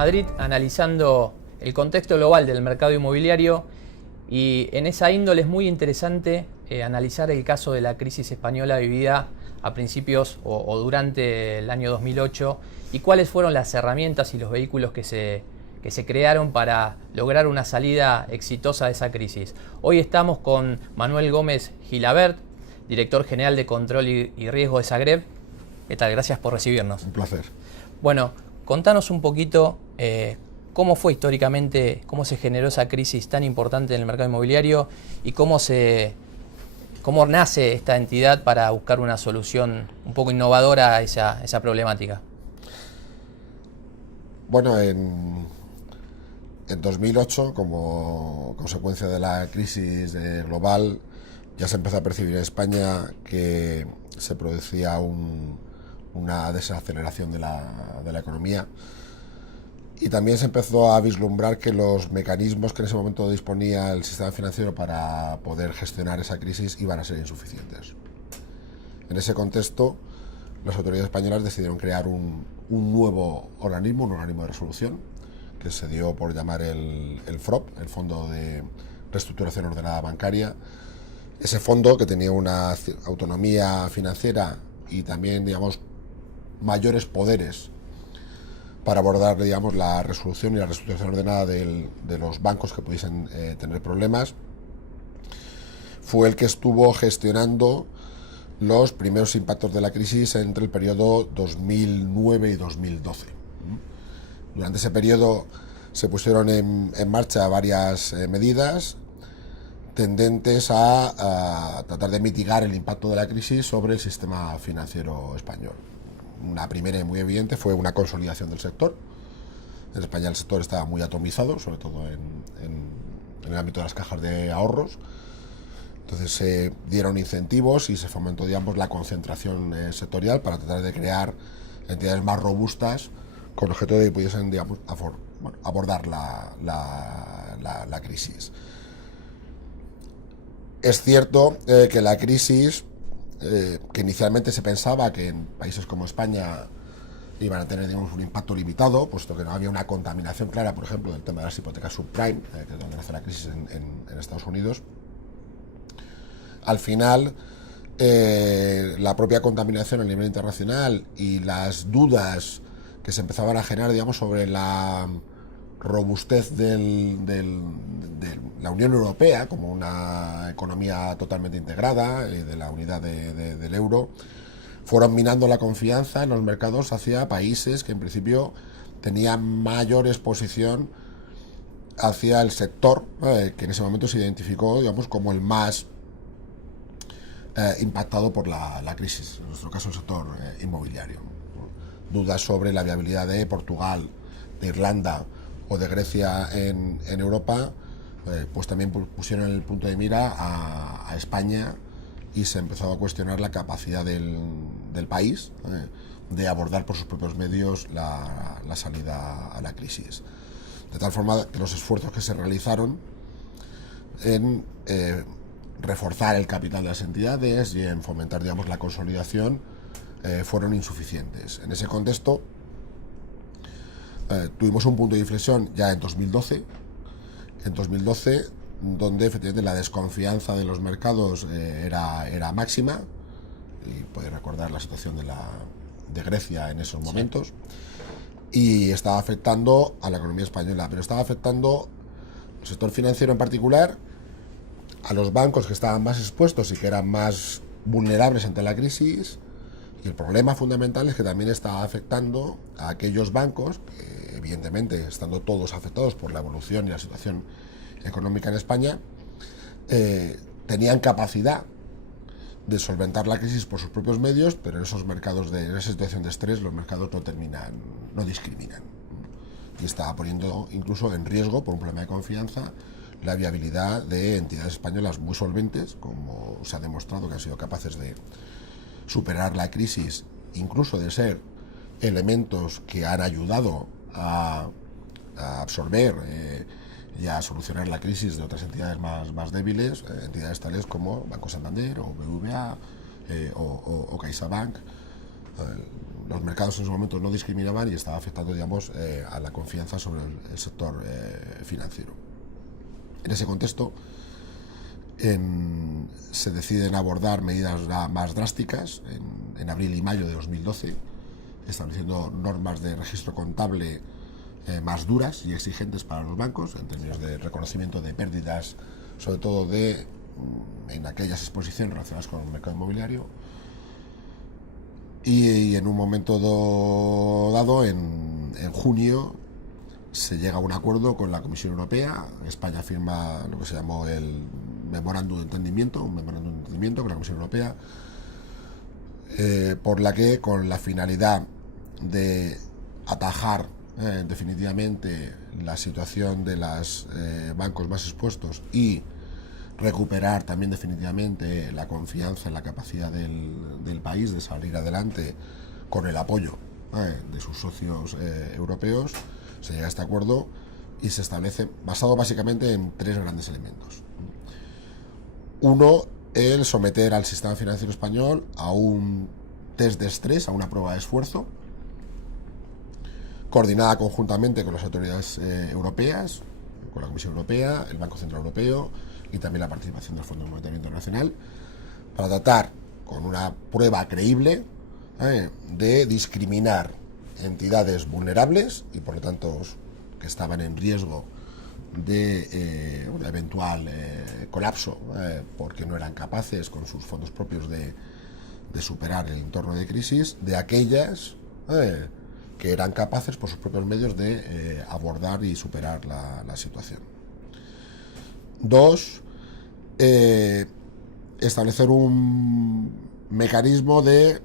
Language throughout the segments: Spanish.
Madrid analizando el contexto global del mercado inmobiliario y en esa índole es muy interesante analizar el caso de la crisis española vivida a principios o durante el año 2008 y cuáles fueron las herramientas y los vehículos que se crearon para lograr una salida exitosa de esa crisis. Hoy estamos con Manuel Gómez Gilabert, director general de Control y Riesgo de Zagreb. ¿Qué tal? Gracias por recibirnos. Un placer. Bueno, contanos un poquito cómo fue históricamente, cómo se generó esa crisis tan importante en el mercado inmobiliario y cómo nace esta entidad para buscar una solución un poco innovadora a esa problemática. Bueno, en 2008, como consecuencia de la crisis global, ya se empezó a percibir en España que se producía una desaceleración de la economía, y también se empezó a vislumbrar que los mecanismos que en ese momento disponía el sistema financiero para poder gestionar esa crisis iban a ser insuficientes. En ese contexto, las autoridades españolas decidieron crear un nuevo organismo, un organismo de resolución, que se dio por llamar el FROB, el Fondo de Reestructuración Ordenada Bancaria. Ese fondo, que tenía una autonomía financiera y también, digamos, mayores poderes para abordar, digamos, la resolución y la reestructuración ordenada de los bancos que pudiesen tener problemas, fue el que estuvo gestionando los primeros impactos de la crisis entre el periodo 2009 y 2012. Durante ese periodo se pusieron en marcha varias medidas tendentes a tratar de mitigar el impacto de la crisis sobre el sistema financiero español. Una primera y muy evidente fue una consolidación del sector. En España el sector estaba muy atomizado, sobre todo en el ámbito de las cajas de ahorros. Entonces se dieron incentivos y se fomentó, digamos, la concentración sectorial para tratar de crear entidades más robustas con objeto de que pudiesen, digamos, abordar la crisis. Es cierto que la crisis, que inicialmente se pensaba que en países como España iban a tener, digamos, un impacto limitado, puesto que no había una contaminación clara, por ejemplo, del tema de las hipotecas subprime, que es donde nace la crisis en Estados Unidos. Al final, la propia contaminación a nivel internacional y las dudas que se empezaban a generar, digamos, sobre la robustez de la Unión Europea como una economía totalmente integrada, de la unidad del euro, fueron minando la confianza en los mercados hacia países que en principio tenían mayor exposición hacia el sector que en ese momento se identificó, digamos, como el más impactado por la crisis, en nuestro caso el sector inmobiliario. Dudas sobre la viabilidad de Portugal, de Irlanda o de Grecia en Europa, pues también pusieron el punto de mira a España, y se empezó a cuestionar la capacidad del país de abordar por sus propios medios la salida a la crisis. De tal forma que los esfuerzos que se realizaron en reforzar el capital de las entidades y en fomentar, digamos, la consolidación fueron insuficientes. En ese contexto tuvimos un punto de inflexión ya en 2012, donde efectivamente la desconfianza de los mercados era máxima, y podéis recordar la situación de Grecia en esos momentos, y estaba afectando a la economía española, pero estaba afectando al sector financiero en particular, a los bancos que estaban más expuestos y que eran más vulnerables ante la crisis. Y el problema fundamental es que también está afectando a aquellos bancos que, evidentemente, estando todos afectados por la evolución y la situación económica en España, tenían capacidad de solventar la crisis por sus propios medios, pero en esos mercados, en esa situación de estrés, los mercados no discriminan. Y está poniendo incluso en riesgo, por un problema de confianza, la viabilidad de entidades españolas muy solventes, como se ha demostrado que han sido capaces de superar la crisis, incluso de ser elementos que han ayudado a absorber y a solucionar la crisis de otras entidades más débiles, entidades tales como Banco Santander o BBVA o CaixaBank. los mercados en su momento no discriminaban y estaba afectando, digamos, a la confianza sobre el sector financiero. En ese contexto se deciden abordar medidas más drásticas en abril y mayo de 2012, estableciendo normas de registro contable más duras y exigentes para los bancos en términos de reconocimiento de pérdidas, sobre todo en aquellas exposiciones relacionadas con el mercado inmobiliario. Y en un momento dado, en junio, se llega a un acuerdo con la Comisión Europea. España firma lo que se llamó el memorándum de entendimiento, un memorándum de entendimiento con la Comisión Europea, por la que, con la finalidad de atajar definitivamente la situación de los bancos más expuestos y recuperar también definitivamente la confianza en la capacidad del país de salir adelante con el apoyo de sus socios europeos, se llega a este acuerdo y se establece, basado básicamente en 3 grandes elementos. Uno, el someter al sistema financiero español a un test de estrés, a una prueba de esfuerzo, coordinada conjuntamente con las autoridades europeas, con la Comisión Europea, el Banco Central Europeo y también la participación del Fondo Monetario Internacional, para tratar con una prueba creíble de discriminar entidades vulnerables y por lo tanto que estaban en riesgo de un eventual colapso porque no eran capaces con sus fondos propios de superar el entorno de crisis, de aquellas que eran capaces por sus propios medios de abordar y superar la situación. 2, establecer un mecanismo de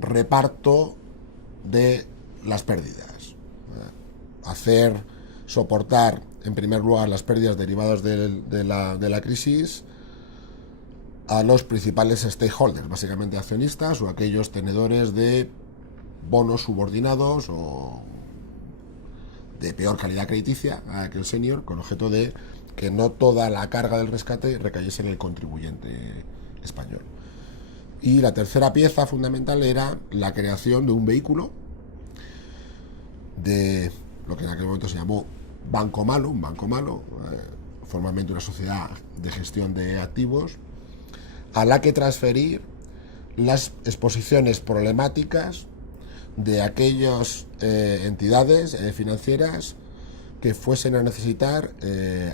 reparto de las pérdidas, hacer soportar en primer lugar las pérdidas derivadas de la crisis a los principales stakeholders, básicamente accionistas o aquellos tenedores de bonos subordinados o de peor calidad crediticia que el senior, con objeto de que no toda la carga del rescate recayese en el contribuyente español. Y la tercera pieza fundamental era la creación de un vehículo de lo que en aquel momento se llamó Banco Malo, un banco malo, formalmente una sociedad de gestión de activos, a la que transferir las exposiciones problemáticas de aquellas entidades financieras que fuesen a necesitar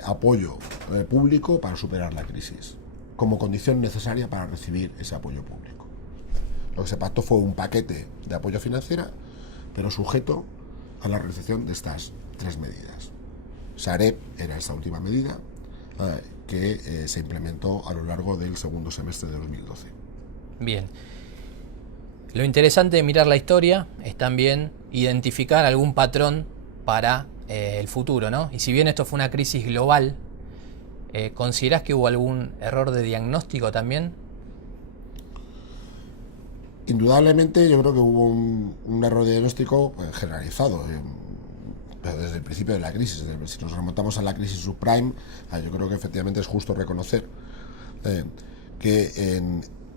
apoyo público para superar la crisis, como condición necesaria para recibir ese apoyo público. Lo que se pactó fue un paquete de apoyo financiero, pero sujeto a la realización de estas 3 medidas. Sareb era esta última medida que se implementó a lo largo del segundo semestre de 2012. Bien. Lo interesante de mirar la historia es también identificar algún patrón para el futuro, ¿no? Y si bien esto fue una crisis global, ¿considerás que hubo algún error de diagnóstico también? Indudablemente yo creo que hubo un error de diagnóstico generalizado desde el principio de la crisis. Si nos remontamos a la crisis subprime, yo creo que efectivamente es justo reconocer que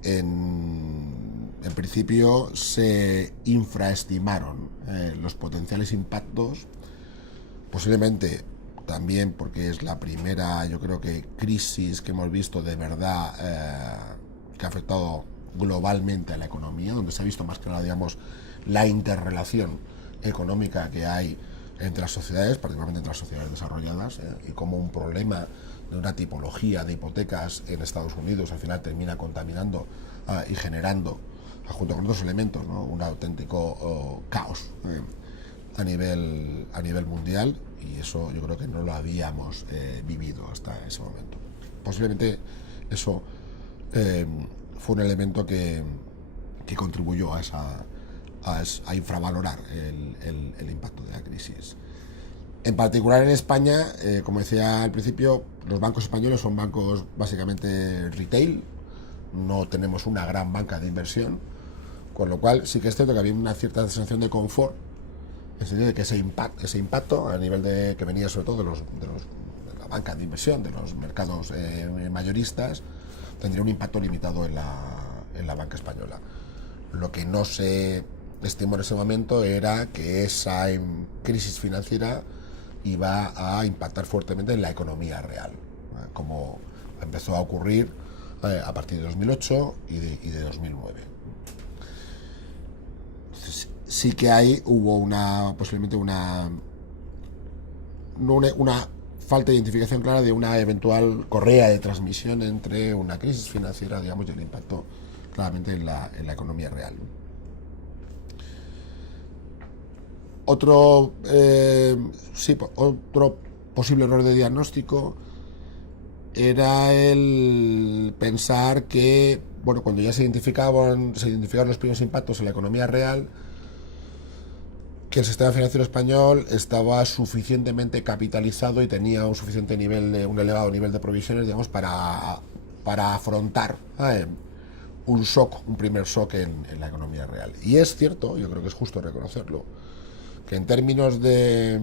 en principio se infraestimaron los potenciales impactos, posiblemente también porque es la primera, yo creo que crisis que hemos visto de verdad que ha afectado globalmente a la economía, donde se ha visto más que nada, digamos, la interrelación económica que hay entre las sociedades, particularmente entre las sociedades desarrolladas, y como un problema de una tipología de hipotecas en Estados Unidos al final termina contaminando y generando, junto con otros elementos, ¿no?, un auténtico caos a nivel mundial, y eso yo creo que no lo habíamos vivido hasta ese momento. Posiblemente eso fue un elemento que contribuyó a infravalorar el impacto de la crisis. En particular en España, como decía al principio, los bancos españoles son bancos básicamente retail, no tenemos una gran banca de inversión, con lo cual sí que es cierto que había una cierta sensación de confort, en el sentido de que ese impacto a nivel que venía sobre todo de la banca de inversión, de los mercados mayoristas, tendría un impacto limitado en la banca española. Lo que no se estimó en ese momento era que esa crisis financiera iba a impactar fuertemente en la economía real, como empezó a ocurrir a partir de 2008 y de 2009. Entonces, sí que hubo posiblemente una falta de identificación clara de una eventual correa de transmisión entre una crisis financiera, digamos, y el impacto claramente en la economía real. Otro posible error de diagnóstico era el pensar que, bueno, cuando ya se identificaron los primeros impactos en la economía real, que el sistema financiero español estaba suficientemente capitalizado y tenía un elevado nivel de provisiones, digamos, para afrontar un primer shock en la economía real. Y es cierto, yo creo que es justo reconocerlo, que en términos de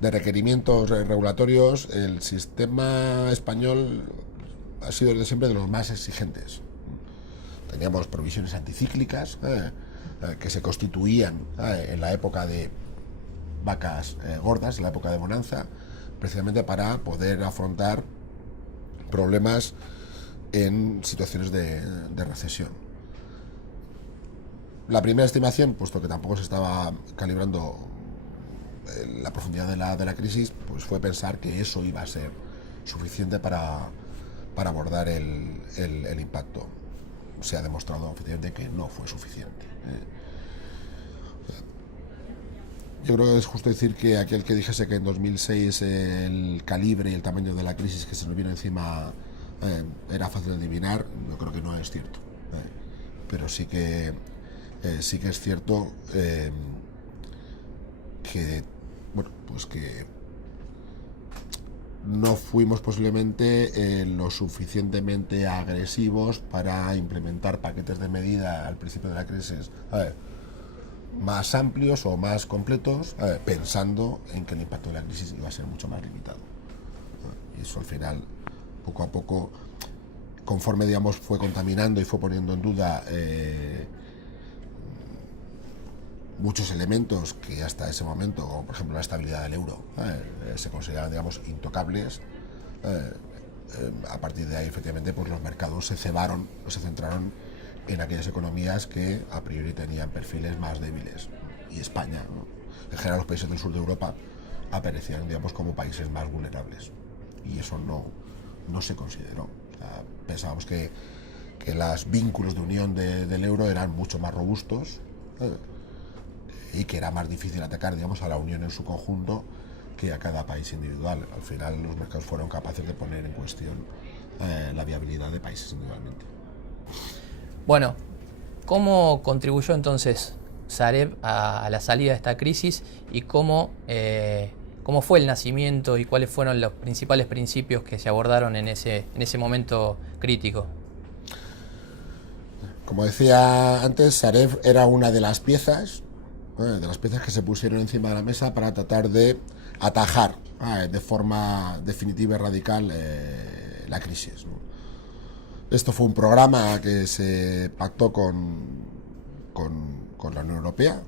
requerimientos regulatorios, el sistema español ha sido desde siempre de los más exigentes. Teníamos provisiones anticíclicas que se constituían en la época de vacas gordas, en la época de bonanza, precisamente para poder afrontar problemas en situaciones de recesión. La primera estimación, puesto que tampoco se estaba calibrando la profundidad de la crisis, pues fue pensar que eso iba a ser suficiente para abordar el impacto. Se ha demostrado efectivamente que no fue suficiente. Yo creo que es justo decir que aquel que dijese que en 2006 el calibre y el tamaño de la crisis que se nos vino encima era fácil de adivinar, yo creo que no es cierto. Pero sí que es cierto que, bueno, pues que no fuimos posiblemente lo suficientemente agresivos para implementar paquetes de medida al principio de la crisis más amplios o más completos, pensando en que el impacto de la crisis iba a ser mucho más limitado. Y eso al final, poco a poco, conforme, digamos, fue contaminando y fue poniendo en duda muchos elementos que hasta ese momento, como por ejemplo la estabilidad del euro, se consideraban, digamos, intocables. A partir de ahí, efectivamente, pues los mercados se centraron en aquellas economías que a priori tenían perfiles más débiles. Y España, ¿no? En general, los países del sur de Europa aparecían, digamos, como países más vulnerables. Y eso no se consideró. O sea, pensábamos que los vínculos de unión del euro eran mucho más robustos y que era más difícil atacar, digamos, a la Unión en su conjunto que a cada país individual. Al final los mercados fueron capaces de poner en cuestión la viabilidad de países individualmente. Bueno, ¿cómo contribuyó entonces Sareb a la salida de esta crisis y cómo fue el nacimiento y cuáles fueron los principales principios que se abordaron en ese momento crítico? Como decía antes, Sareb era una de las piezas que se pusieron encima de la mesa para tratar de atajar de forma definitiva y radical la crisis, ¿no? Esto fue un programa que se pactó con la Unión Europea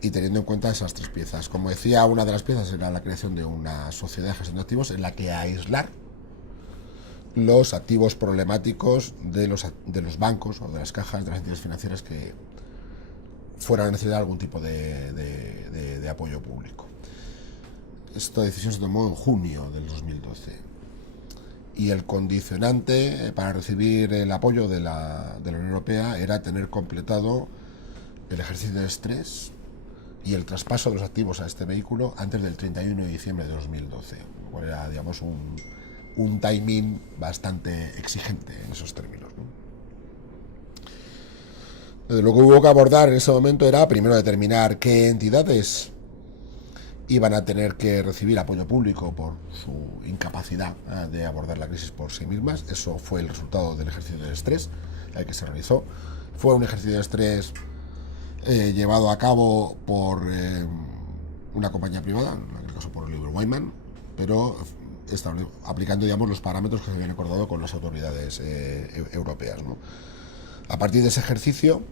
y teniendo en cuenta esas tres piezas. Como decía, una de las piezas era la creación de una sociedad de gestión de activos en la que aislar los activos problemáticos de los bancos o de las cajas de las entidades financieras que fueran a necesitar algún tipo de apoyo público. Esta decisión se tomó en junio del 2012 y el condicionante para recibir el apoyo de la Unión Europea era tener completado el ejercicio de estrés y el traspaso de los activos a este vehículo antes del 31 de diciembre de 2012. Era, digamos, un timing bastante exigente en esos términos, ¿no? Lo que hubo que abordar en ese momento era primero determinar qué entidades iban a tener que recibir apoyo público por su incapacidad de abordar la crisis por sí mismas. Eso fue el resultado del ejercicio de estrés que se realizó. Fue un ejercicio de estrés llevado a cabo por una compañía privada, en aquel caso por Oliver Wyman, pero aplicando, digamos, los parámetros que se habían acordado con las autoridades europeas, ¿no? A partir de ese ejercicio,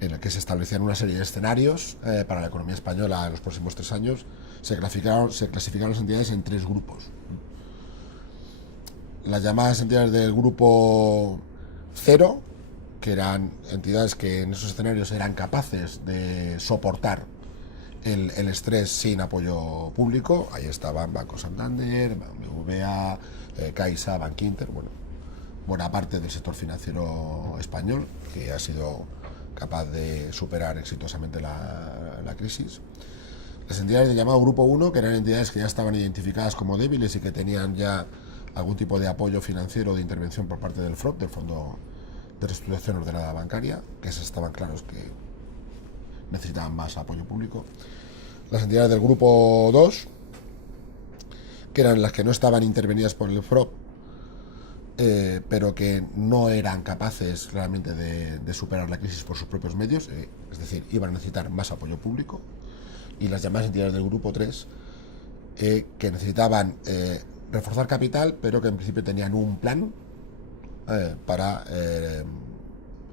en el que se establecían una serie de escenarios para la economía española en los próximos 3 años. Se clasificaron las entidades en 3 grupos. Las llamadas entidades del grupo 0, que eran entidades que en esos escenarios eran capaces de soportar el estrés sin apoyo público. Ahí estaban Banco Santander, BBVA, Caixa, Bankinter, bueno, buena parte del sector financiero español, que ha sido capaz de superar exitosamente la crisis. Las entidades del llamado Grupo 1, que eran entidades que ya estaban identificadas como débiles y que tenían ya algún tipo de apoyo financiero de intervención por parte del FROB, del Fondo de Reestructuración Ordenada Bancaria, que estaban claros que necesitaban más apoyo público. Las entidades del Grupo 2, que eran las que no estaban intervenidas por el FROB, pero que no eran capaces realmente de superar la crisis por sus propios medios, es decir, iban a necesitar más apoyo público. Y las llamadas entidades del Grupo 3, que necesitaban reforzar capital, pero que en principio tenían un plan para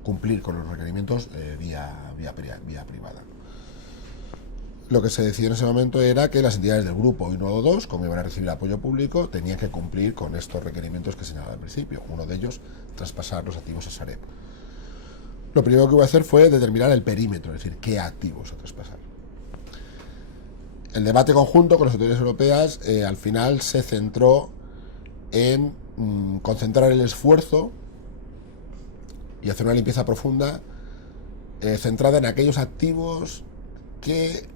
cumplir con los requerimientos vía privada. Lo que se decidió en ese momento era que las entidades del Grupo 1 o 2, como iban a recibir apoyo público, tenían que cumplir con estos requerimientos que señalaba al principio. Uno de ellos, traspasar los activos a Sareb. Lo primero que hubo que hacer fue determinar el perímetro, es decir, qué activos a traspasar. El debate conjunto con las autoridades europeas al final se centró en concentrar el esfuerzo y hacer una limpieza profunda centrada en aquellos activos que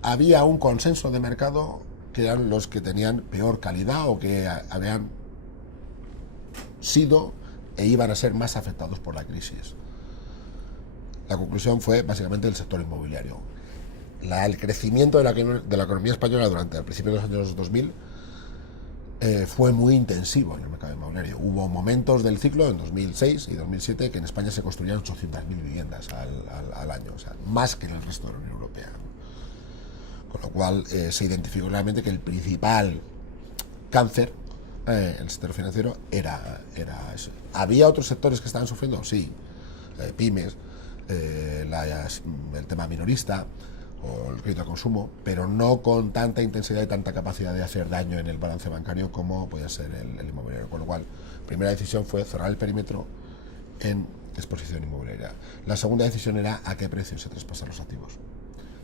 había un consenso de mercado que eran los que tenían peor calidad o que habían sido e iban a ser más afectados por la crisis. La conclusión fue básicamente el sector inmobiliario. El crecimiento de la economía española durante el principio de los años 2000 fue muy intensivo en el mercado inmobiliario. Hubo momentos del ciclo, en 2006 y 2007, que en España se construían 800.000 viviendas al año, o sea, más que en el resto de la Unión Europea. Con lo cual se identificó claramente que el principal cáncer en el sector financiero era eso. ¿Había otros sectores que estaban sufriendo? Sí, pymes, el tema minorista o el crédito al consumo, pero no con tanta intensidad y tanta capacidad de hacer daño en el balance bancario como podía ser el inmobiliario. Con lo cual, la primera decisión fue cerrar el perímetro en exposición inmobiliaria. La segunda decisión era a qué precio se traspasan los activos.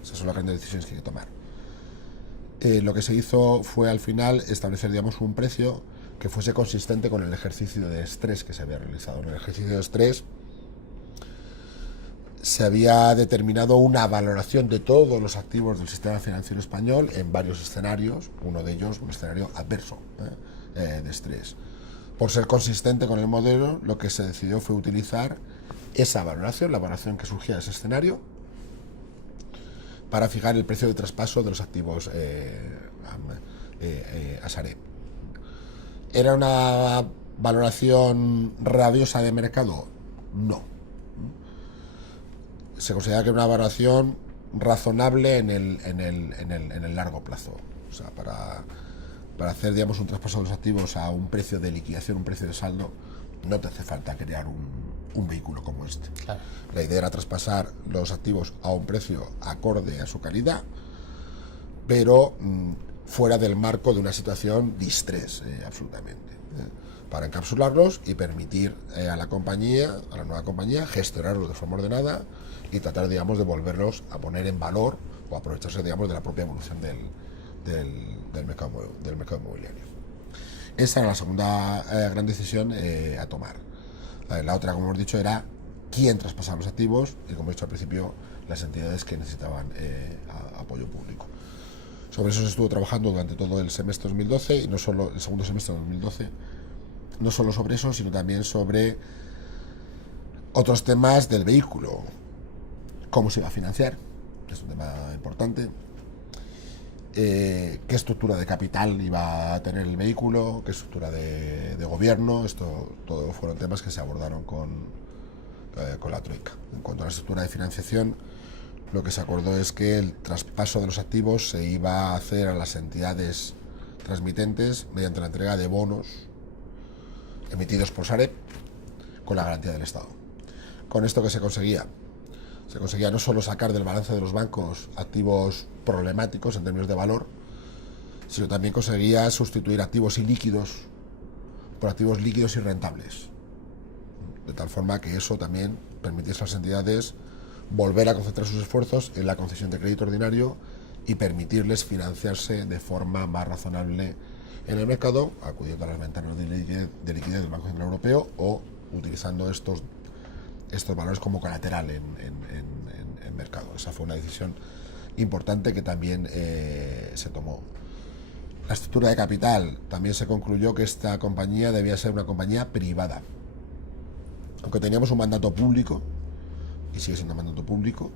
Esas son las grandes decisiones que hay que tomar. Lo que se hizo fue al final establecer, digamos, un precio que fuese consistente con el ejercicio de estrés que se había realizado. En el ejercicio de estrés se había determinado una valoración de todos los activos del sistema financiero español en varios escenarios, uno de ellos un escenario adverso de estrés. Por ser consistente con el modelo, lo que se decidió fue utilizar esa valoración, la valoración que surgía de ese escenario, para fijar el precio de traspaso de los activos a Sareb. ¿Era una valoración rabiosa de mercado? No. Se considera que era una valoración razonable en el largo plazo. O sea, para hacer, digamos, un traspaso de los activos a un precio de liquidación, un precio de saldo, no te hace falta crear un vehículo como este. Claro. La idea era traspasar los activos a un precio acorde a su calidad, pero fuera del marco de una situación de estrés, absolutamente. Para encapsularlos y permitir a la nueva compañía, gestionarlos de forma ordenada y tratar, digamos, de volverlos a poner en valor o aprovecharse, digamos, de la propia evolución del mercado inmobiliario. Esa era la segunda gran decisión a tomar. La otra, como hemos dicho, era quién traspasaba los activos y, como he dicho al principio, las entidades que necesitaban apoyo público. Sobre eso se estuvo trabajando durante todo el semestre 2012 y no solo el segundo semestre de 2012, no solo sobre eso, sino también sobre otros temas del vehículo. Cómo se iba a financiar, que es un tema importante. Qué estructura de capital iba a tener el vehículo, qué estructura de gobierno. Todo fueron temas que se abordaron con la Troika. En cuanto a la estructura de financiación, lo que se acordó es que el traspaso de los activos se iba a hacer a las entidades transmitentes mediante la entrega de bonos emitidos por Sareb con la garantía del Estado. ¿Con esto qué se conseguía? Se conseguía no solo sacar del balance de los bancos activos problemáticos en términos de valor, sino también conseguía sustituir activos ilíquidos por activos líquidos y rentables. De tal forma que eso también permitiese a las entidades volver a concentrar sus esfuerzos en la concesión de crédito ordinario y permitirles financiarse de forma más razonable en el mercado, acudiendo a las ventanas de liquidez del Banco Central Europeo o utilizando estos valores como colateral en mercado. Esa fue una decisión importante que también se tomó. La estructura de capital, también se concluyó que esta compañía debía ser una compañía privada. Aunque teníamos un mandato público, y sigue siendo un mandato público,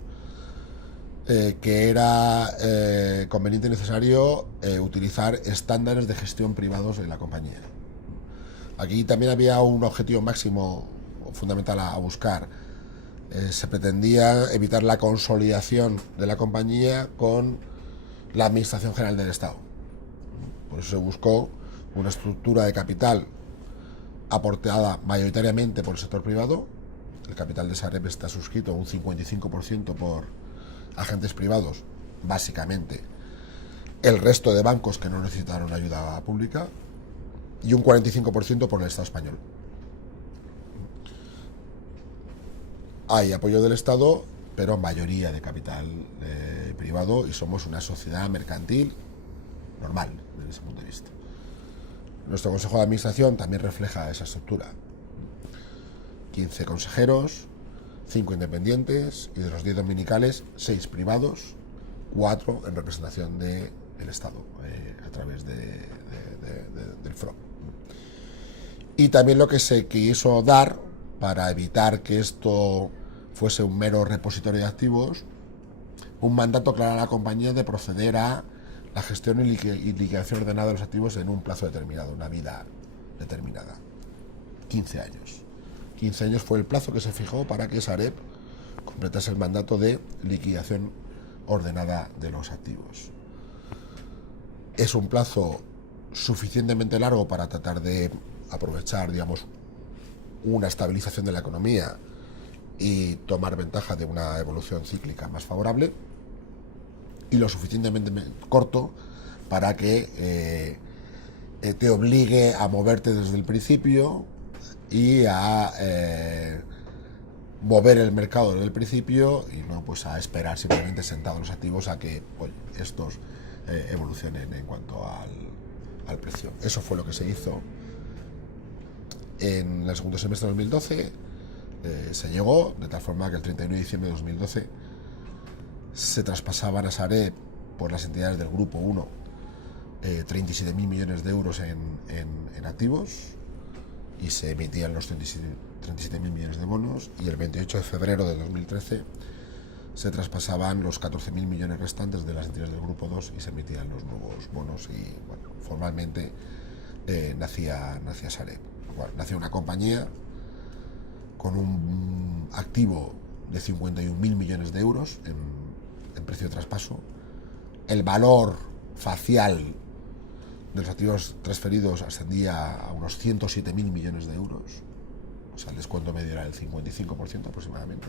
que era conveniente y necesario utilizar estándares de gestión privados en la compañía. Aquí también había un objetivo máximo fundamental a buscar. Se pretendía evitar la consolidación de la compañía con la Administración General del Estado. Por eso se buscó una estructura de capital aportada mayoritariamente por el sector privado. El capital de Sareb está suscrito un 55% por agentes privados, básicamente el resto de bancos que no necesitaron ayuda pública, y un 45% por el Estado español. Hay apoyo del Estado, pero mayoría de capital privado, y somos una sociedad mercantil normal desde ese punto de vista. Nuestro Consejo de Administración también refleja esa estructura. 15 consejeros, 5 independientes, y de los 10 dominicales, 6 privados, 4 en representación del Estado, a través del FRO. Y también lo que se quiso dar, para evitar que esto fuese un mero repositorio de activos, un mandato claro a la compañía de proceder a la gestión y liquidación ordenada de los activos en un plazo determinado, una vida determinada. 15 años. 15 años fue el plazo que se fijó para que Sareb completase el mandato de liquidación ordenada de los activos. Es un plazo suficientemente largo para tratar de aprovechar, digamos, una estabilización de la economía y tomar ventaja de una evolución cíclica más favorable, y lo suficientemente corto para que te obligue a moverte desde el principio y a mover el mercado desde el principio, y no pues a esperar simplemente sentados los activos a que estos evolucionen en cuanto al precio. Eso fue lo que se hizo en el segundo semestre de 2012. Se llegó de tal forma que el 31 de diciembre de 2012 se traspasaban a Sareb por las entidades del Grupo 1 37.000 millones de euros en activos, y se emitían los 37.000 millones de bonos, y el 28 de febrero de 2013 se traspasaban los 14.000 millones restantes de las entidades del Grupo 2 y se emitían los nuevos bonos, y bueno, formalmente nacía Sareb. Bueno, nació una compañía con un activo de 51.000 millones de euros en precio de traspaso. El valor facial de los activos transferidos ascendía a unos 107.000 millones de euros. O sea, el descuento medio era el 55% aproximadamente,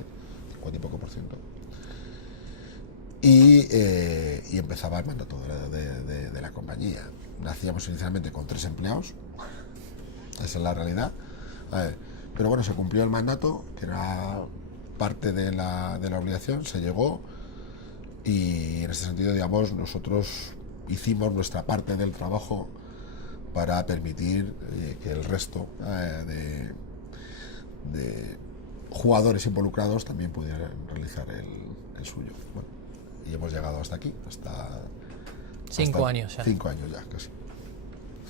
50 y poco por ciento. Y empezaba el mandato de la compañía. Nacíamos inicialmente con 3 empleados, esa es la realidad. Pero bueno, se cumplió el mandato, que era parte de la obligación, se llegó, y en este sentido, digamos, nosotros hicimos nuestra parte del trabajo para permitir que el resto de jugadores involucrados también pudieran realizar el suyo. Bueno, y hemos llegado hasta aquí, hasta 5 años ya. 5 años ya, casi.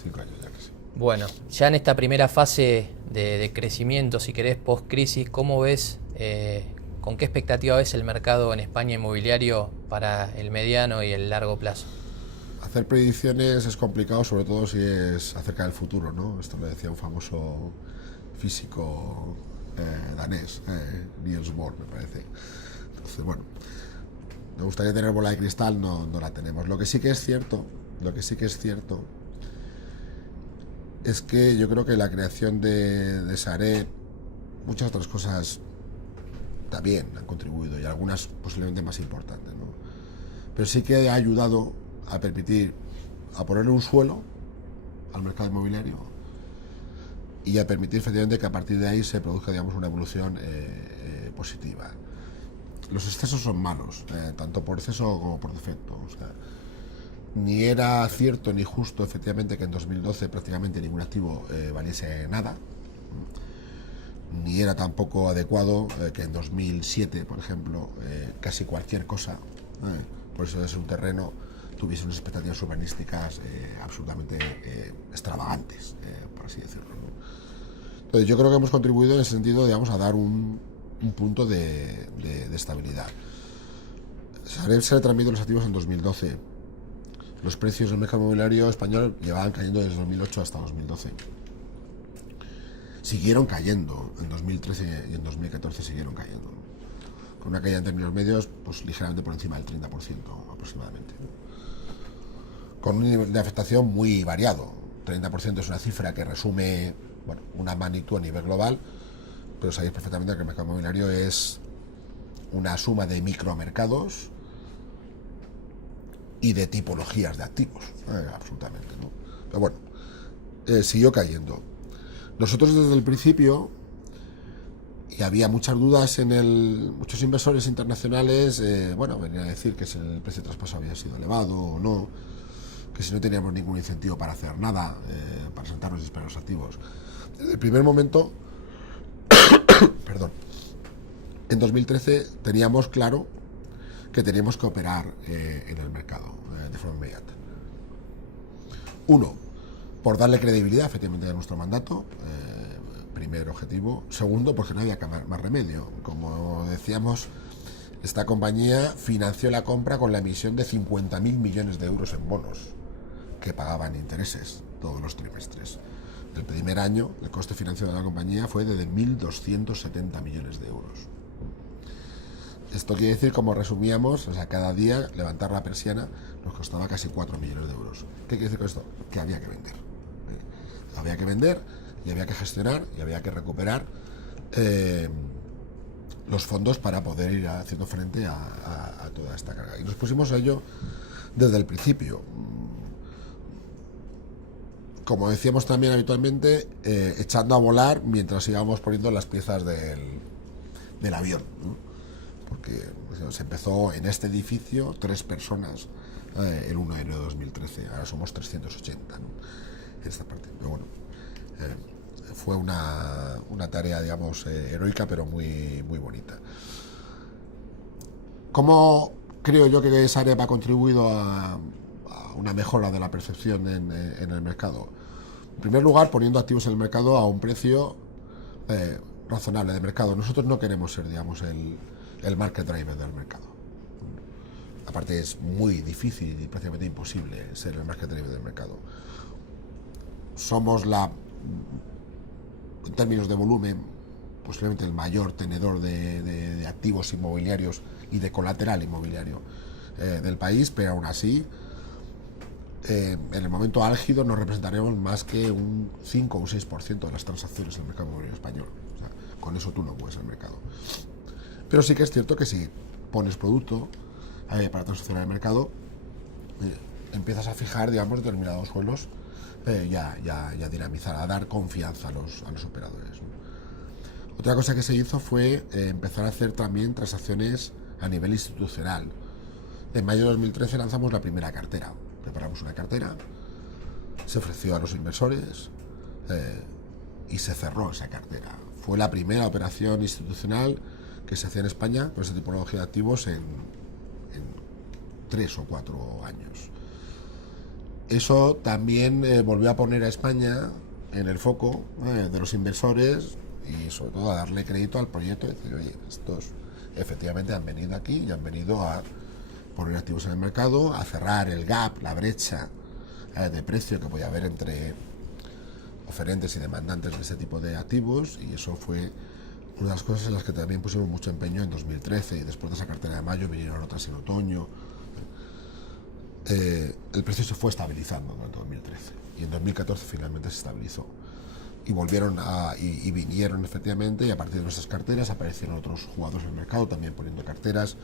5 años ya, casi. Bueno, ya en esta primera fase de crecimiento, si querés, post-crisis, ¿cómo ves, con qué expectativa ves el mercado en España inmobiliario para el mediano y el largo plazo? Hacer predicciones es complicado, sobre todo si es acerca del futuro, ¿no? Esto lo decía un famoso físico danés, Niels Bohr, me parece. Entonces, bueno, me gustaría tener bola de cristal, no la tenemos. Lo que sí que es cierto es que yo creo que la creación de Sareb, muchas otras cosas también han contribuido, y algunas posiblemente más importantes, ¿no? Pero sí que ha ayudado a permitir, a ponerle un suelo al mercado inmobiliario y a permitir efectivamente que a partir de ahí se produzca, digamos, una evolución positiva. Los excesos son malos, tanto por exceso como por defecto. O sea, ni era cierto ni justo efectivamente que en 2012 prácticamente ningún activo valiese nada, ni era tampoco adecuado que en 2007, por ejemplo, casi cualquier cosa, por eso es un terreno, tuviese unas expectativas urbanísticas absolutamente extravagantes, por así decirlo, ¿no? Entonces yo creo que hemos contribuido en ese sentido, digamos, a dar un punto de estabilidad. Se han transmitido los activos en 2012. Los precios del mercado inmobiliario español llevaban cayendo desde 2008 hasta 2012. Siguieron cayendo en 2013 y en 2014 siguieron cayendo, con una caída en términos medios pues ligeramente por encima del 30% aproximadamente, con un nivel de afectación muy variado. 30% es una cifra que resume, bueno, una magnitud a nivel global, pero sabéis perfectamente que el mercado inmobiliario es una suma de micromercados y de tipologías de activos, absolutamente, ¿no? Pero bueno, siguió cayendo. Nosotros desde el principio, y había muchas dudas muchos inversores internacionales, bueno, venían a decir que si el precio de traspaso había sido elevado o no, que si no teníamos ningún incentivo para hacer nada, para sentarnos y esperar los activos. Desde el primer momento, perdón, en 2013 teníamos claro que teníamos que operar en el mercado de forma inmediata. Uno, por darle credibilidad efectivamente a nuestro mandato, primer objetivo. Segundo, porque no había más remedio. Como decíamos, esta compañía financió la compra con la emisión de 50.000 millones de euros en bonos que pagaban intereses todos los trimestres. El primer año el coste financiero de la compañía fue de 1.270 millones de euros. Esto quiere decir, como resumíamos, o sea, cada día levantar la persiana nos costaba casi 4 millones de euros. ¿Qué quiere decir con esto? Que había que vender. Había que vender y había que gestionar y había que recuperar los fondos para poder ir haciendo frente a toda esta carga. Y nos pusimos a ello desde el principio. Como decíamos también habitualmente, echando a volar mientras íbamos poniendo las piezas del avión, ¿no? Porque se empezó en este edificio 3 personas el 1 de enero de 2013, ahora somos 380, ¿no? En esta parte. Pero bueno, fue una tarea, digamos, heroica, pero muy, muy bonita. ¿Cómo creo yo que esa área ha contribuido a una mejora de la percepción en el mercado? En primer lugar, poniendo activos en el mercado a un precio razonable de mercado. Nosotros no queremos ser, digamos, el market driver del mercado. Aparte es muy difícil y prácticamente imposible ser el market driver del mercado. Somos en términos de volumen, posiblemente el mayor tenedor de activos inmobiliarios y de colateral inmobiliario del país, pero aún así, en el momento álgido no representaremos más que un 5 o un 6% de las transacciones en el mercado inmobiliario español. O sea, con eso tú no puedes el mercado. Pero sí que es cierto que si pones producto para transaccionar el mercado, empiezas a fijar, digamos, determinados suelos y a dinamizar, a dar confianza a los operadores, ¿no? Otra cosa que se hizo fue empezar a hacer también transacciones a nivel institucional. En mayo de 2013 lanzamos la primera cartera. Preparamos una cartera, se ofreció a los inversores y se cerró esa cartera. Fue la primera operación institucional que se hacía en España con esta tipología de activos en 3 o 4 años. Eso también volvió a poner a España en el foco de los inversores y sobre todo a darle crédito al proyecto y decir, oye, estos efectivamente han venido aquí y han venido a poner activos en el mercado, a cerrar el gap, la brecha de precio que podía haber entre oferentes y demandantes de ese tipo de activos, y eso fue una de las cosas en las que también pusimos mucho empeño en 2013, y después de esa cartera de mayo vinieron otras en otoño. El precio se fue estabilizando durante 2013 y en 2014 finalmente se estabilizó. y vinieron efectivamente, y a partir de nuestras carteras aparecieron otros jugadores en el mercado también poniendo carteras.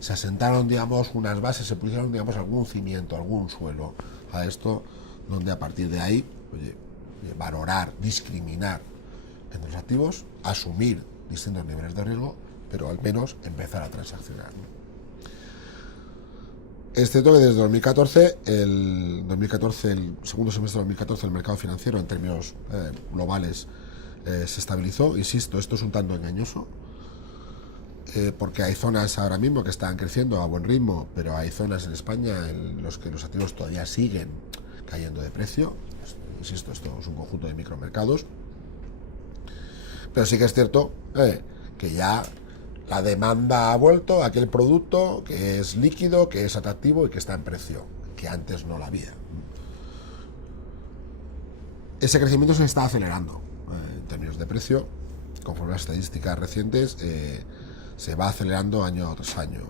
Se asentaron, digamos, unas bases, se pusieron, digamos, algún cimiento, algún suelo a esto, donde a partir de ahí, valorar, discriminar entre los activos, asumir distintos niveles de riesgo, pero al menos empezar a transaccionar, ¿no? Es cierto que desde 2014, el segundo semestre de 2014, el mercado financiero en términos globales se estabilizó. Insisto, esto es un tanto engañoso, porque hay zonas ahora mismo que están creciendo a buen ritmo, pero hay zonas en España en los que los activos todavía siguen cayendo de precio. Insisto, esto es un conjunto de micromercados, pero sí que es cierto que ya la demanda ha vuelto a aquel producto que es líquido, que es atractivo y que está en precio, que antes no la había. Ese crecimiento se está acelerando en términos de precio, conforme a las estadísticas recientes, se va acelerando año tras año.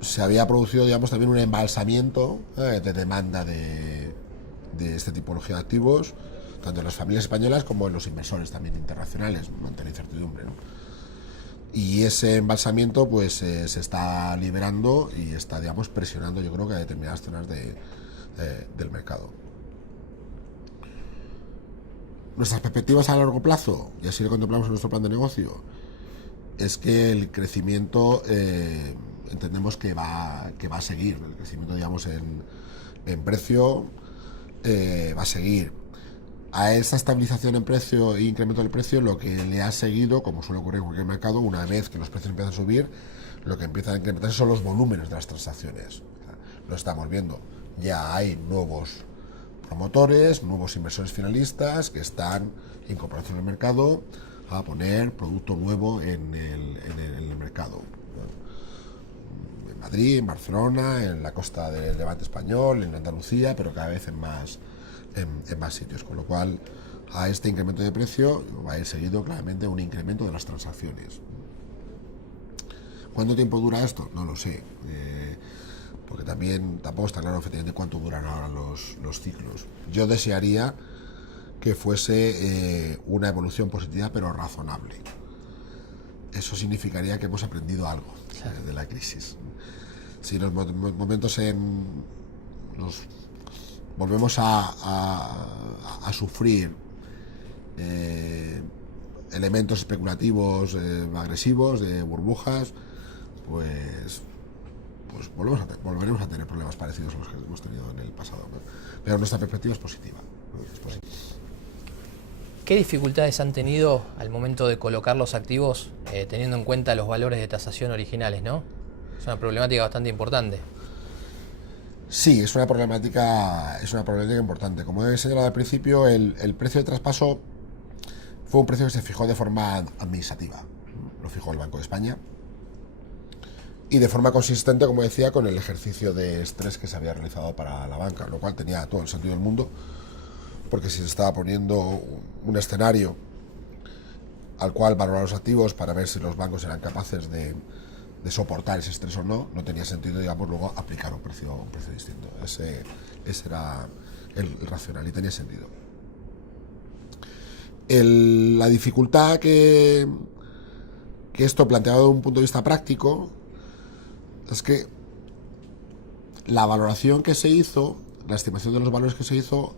Se había producido, digamos, también un embalsamiento de demanda de esta tipología de activos, tanto en las familias españolas como en los inversores también internacionales, ante la incertidumbre, ¿no? Y ese embalsamiento pues se está liberando y está, digamos, presionando, yo creo, que a determinadas zonas del mercado. Nuestras perspectivas a largo plazo, y así lo contemplamos en nuestro plan de negocio, es que el crecimiento entendemos que va a seguir. El crecimiento, digamos, en precio va a seguir. A esa estabilización en precio e incremento del precio, lo que le ha seguido, como suele ocurrir en cualquier mercado, una vez que los precios empiezan a subir, lo que empieza a incrementarse son los volúmenes de las transacciones. Lo estamos viendo. Ya hay nuevos promotores, nuevos inversores finalistas que están incorporados al mercado a poner producto nuevo en el mercado. En Madrid, en Barcelona, en la costa del Levante español, en Andalucía, pero cada vez en más sitios, con lo cual a este incremento de precio va a ir seguido claramente un incremento de las transacciones. ¿Cuánto tiempo dura esto? No lo sé, porque tampoco está claro efectivamente cuánto duran ahora los ciclos. Yo desearía que fuese una evolución positiva pero razonable. Eso significaría que hemos aprendido algo de la crisis. Si los momentos volvemos a sufrir elementos especulativos agresivos, de burbujas, pues volveremos a tener problemas parecidos a los que hemos tenido en el pasado. Pero nuestra perspectiva es positiva. ¿Qué dificultades han tenido al momento de colocar los activos teniendo en cuenta los valores de tasación originales, ¿no? Es una problemática bastante importante. Sí, es una problemática importante. Como he señalado al principio, el precio de traspaso fue un precio que se fijó de forma administrativa. Lo fijó el Banco de España. Y de forma consistente, como decía, con el ejercicio de estrés que se había realizado para la banca, lo cual tenía todo el sentido del mundo, porque si se estaba poniendo un escenario al cual valorar los activos para ver si los bancos eran capaces de soportar ese estrés o no, no tenía sentido, digamos, luego aplicar un precio distinto. Ese era el racional y tenía sentido. La dificultad que esto planteado desde un punto de vista práctico es que la valoración que se hizo, la estimación de los valores que se hizo,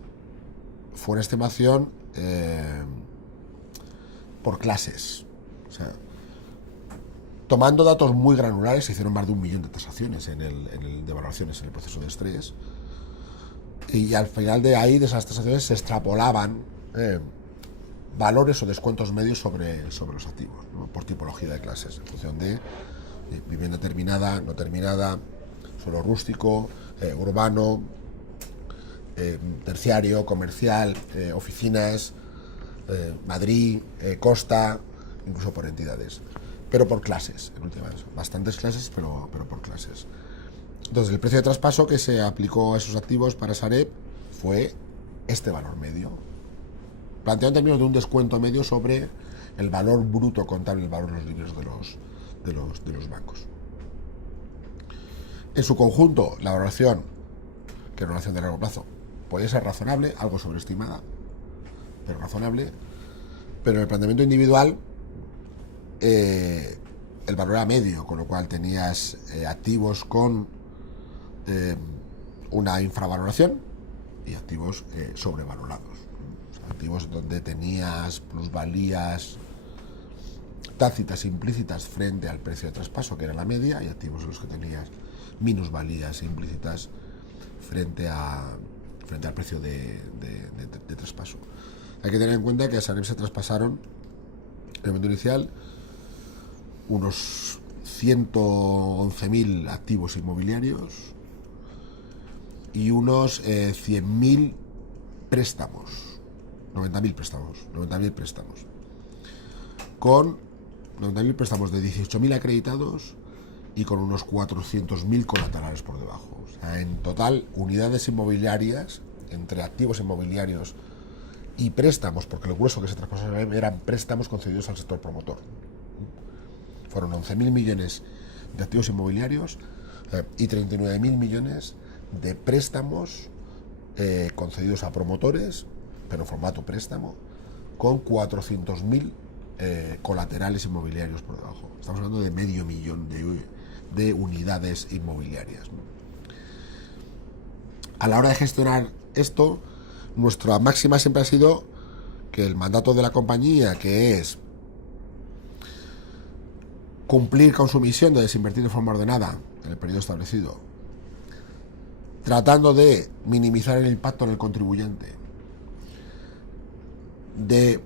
fue una estimación por clases. O sea, tomando datos muy granulares, se hicieron más de 1 millón de tasaciones de valoraciones en el proceso de estrés, y al final de esas tasaciones se extrapolaban valores o descuentos medios sobre los activos, ¿no? Por tipología de clases, en función de vivienda terminada, no terminada, suelo rústico, urbano, terciario, comercial, oficinas, Madrid, costa, incluso por entidades, pero por clases, en últimas, bastantes clases, pero por clases. Entonces, el precio de traspaso que se aplicó a esos activos para Sareb fue este valor medio, planteado en términos de un descuento medio sobre el valor bruto contable, el valor de los dineros de los bancos. En su conjunto, la valoración, que es una valoración de largo plazo, podía ser razonable, algo sobreestimada, pero razonable. Pero en el planteamiento individual el valor era medio, con lo cual tenías activos con una infravaloración y activos sobrevalorados. O sea, activos donde tenías plusvalías tácitas implícitas frente al precio de traspaso, que era la media, y activos en los que tenías minusvalías implícitas frente al precio de traspaso. Hay que tener en cuenta que a Sareb se traspasaron en el momento inicial unos 111.000 activos inmobiliarios y unos 100.000 préstamos, 90.000 préstamos, con 90.000 préstamos de 18.000 acreditados y con unos 400.000 colaterales por debajo. O sea, en total, unidades inmobiliarias, entre activos inmobiliarios y préstamos, porque lo grueso que se traspasó eran préstamos concedidos al sector promotor. Fueron 11.000 millones de activos inmobiliarios y 39.000 millones de préstamos concedidos a promotores, pero en formato préstamo, con 400.000 colaterales inmobiliarios por debajo. Estamos hablando de 500.000 de unidades inmobiliarias, ¿no? A la hora de gestionar esto, nuestra máxima siempre ha sido que el mandato de la compañía, que es cumplir con su misión de desinvertir de forma ordenada en el periodo establecido, tratando de minimizar el impacto en el contribuyente, de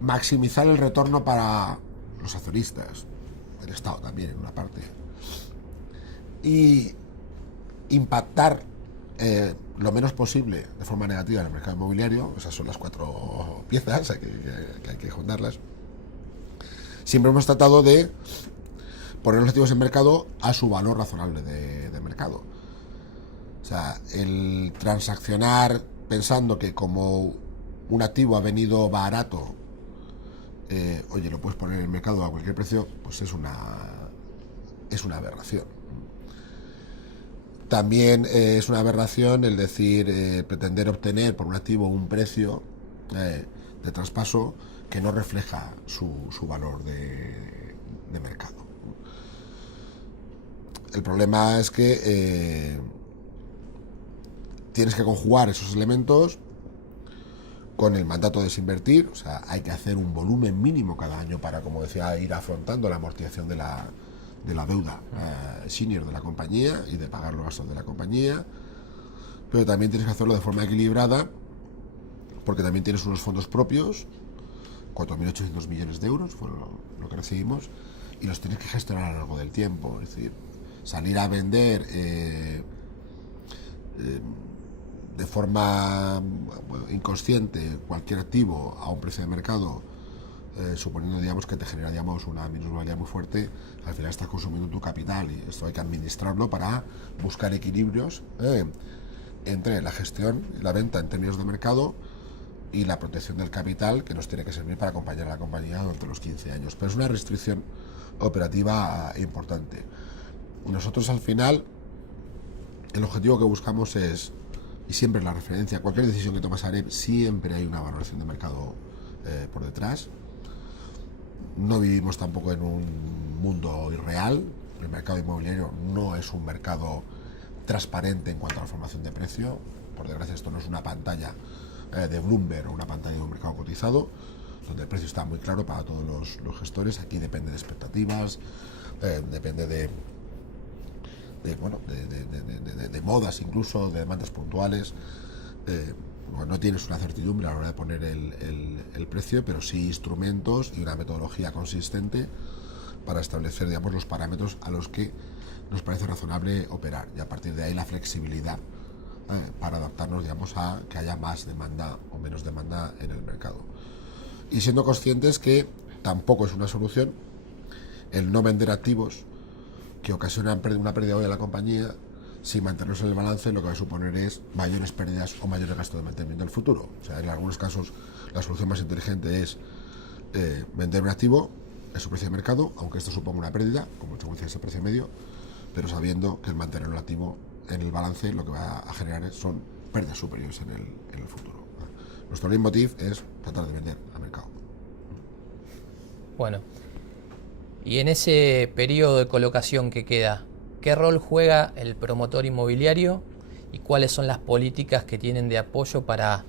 maximizar el retorno para los accionistas, el Estado también en una parte, y impactar lo menos posible de forma negativa en el mercado inmobiliario. Esas son las 4 piezas que hay que juntarlas. Siempre hemos tratado de poner los activos en mercado a su valor razonable de mercado. O sea, el transaccionar pensando que como un activo ha venido barato, oye, lo puedes poner en el mercado a cualquier precio, pues es una aberración. También es una aberración el decir, pretender obtener por un activo un precio de traspaso que no refleja su valor de mercado. El problema es que tienes que conjugar esos elementos con el mandato de desinvertir. O sea, hay que hacer un volumen mínimo cada año para, como decía, ir afrontando la amortización de la deuda senior de la compañía y de pagar los gastos de la compañía, pero también tienes que hacerlo de forma equilibrada, porque también tienes unos fondos propios, 4.800 millones de euros fue lo que recibimos, y los tienes que gestionar a lo largo del tiempo. Es decir, salir a vender de forma inconsciente cualquier activo a un precio de mercado, suponiendo, digamos, que te genera, digamos, una minusvalía muy fuerte, al final estás consumiendo tu capital, y esto hay que administrarlo para buscar equilibrios entre la gestión y la venta en términos de mercado y la protección del capital, que nos tiene que servir para acompañar a la compañía durante los 15 años. Pero es una restricción operativa importante. Nosotros, al final, el objetivo que buscamos es, y siempre la referencia, cualquier decisión que toma Sareb, siempre hay una valoración de mercado por detrás. No vivimos tampoco en un mundo irreal. El mercado inmobiliario no es un mercado transparente en cuanto a la formación de precio. Por desgracia, esto no es una pantalla de Bloomberg o una pantalla de un mercado cotizado, donde el precio está muy claro para todos los gestores. Aquí depende de expectativas, depende de modas, incluso de demandas puntuales. No tienes una certidumbre a la hora de poner el precio, pero sí instrumentos y una metodología consistente para establecer, digamos, los parámetros a los que nos parece razonable operar, y a partir de ahí la flexibilidad para adaptarnos, digamos, a que haya más demanda o menos demanda en el mercado. Y siendo conscientes que tampoco es una solución el no vender activos que ocasionan una pérdida hoy a la compañía, sin mantenerlos en el balance, lo que va a suponer es mayores pérdidas o mayores gastos de mantenimiento en el futuro. O sea, en algunos casos la solución más inteligente es vender un activo en su precio de mercado, aunque esto suponga una pérdida, como consecuencia de ese precio medio, pero sabiendo que el mantener el activo en el balance lo que va a generar son pérdidas superiores en el futuro. Nuestro leitmotiv es tratar de vender al mercado. Bueno, y en ese periodo de colocación que queda, ¿qué rol juega el promotor inmobiliario y cuáles son las políticas que tienen de apoyo para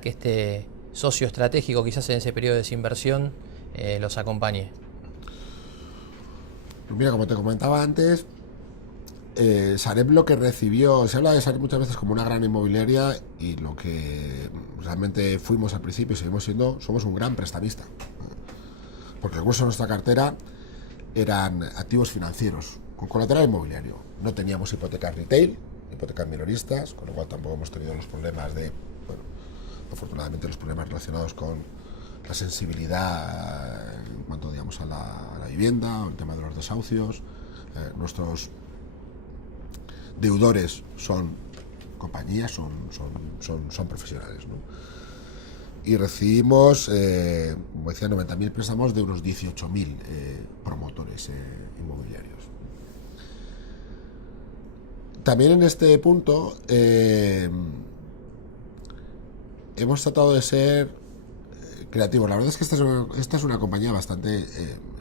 que este socio estratégico, quizás en ese periodo de desinversión, los acompañe? Pues mira, como te comentaba antes, Sareb lo que recibió, se habla de Sareb muchas veces como una gran inmobiliaria, y lo que realmente fuimos al principio y seguimos siendo, somos un gran prestamista, porque el grueso de nuestra cartera eran activos financieros con colateral inmobiliario. No teníamos hipotecas retail, hipotecas minoristas, con lo cual tampoco hemos tenido los problemas de, bueno, afortunadamente los problemas relacionados con la sensibilidad en cuanto, digamos, a la vivienda, o el tema de los desahucios. Nuestros deudores son compañías, son profesionales, ¿no? Y recibimos, como decía, 90.000 préstamos de unos 18.000 promotores inmobiliarios. También en este punto hemos tratado de ser creativos. La verdad es que esta es una compañía bastante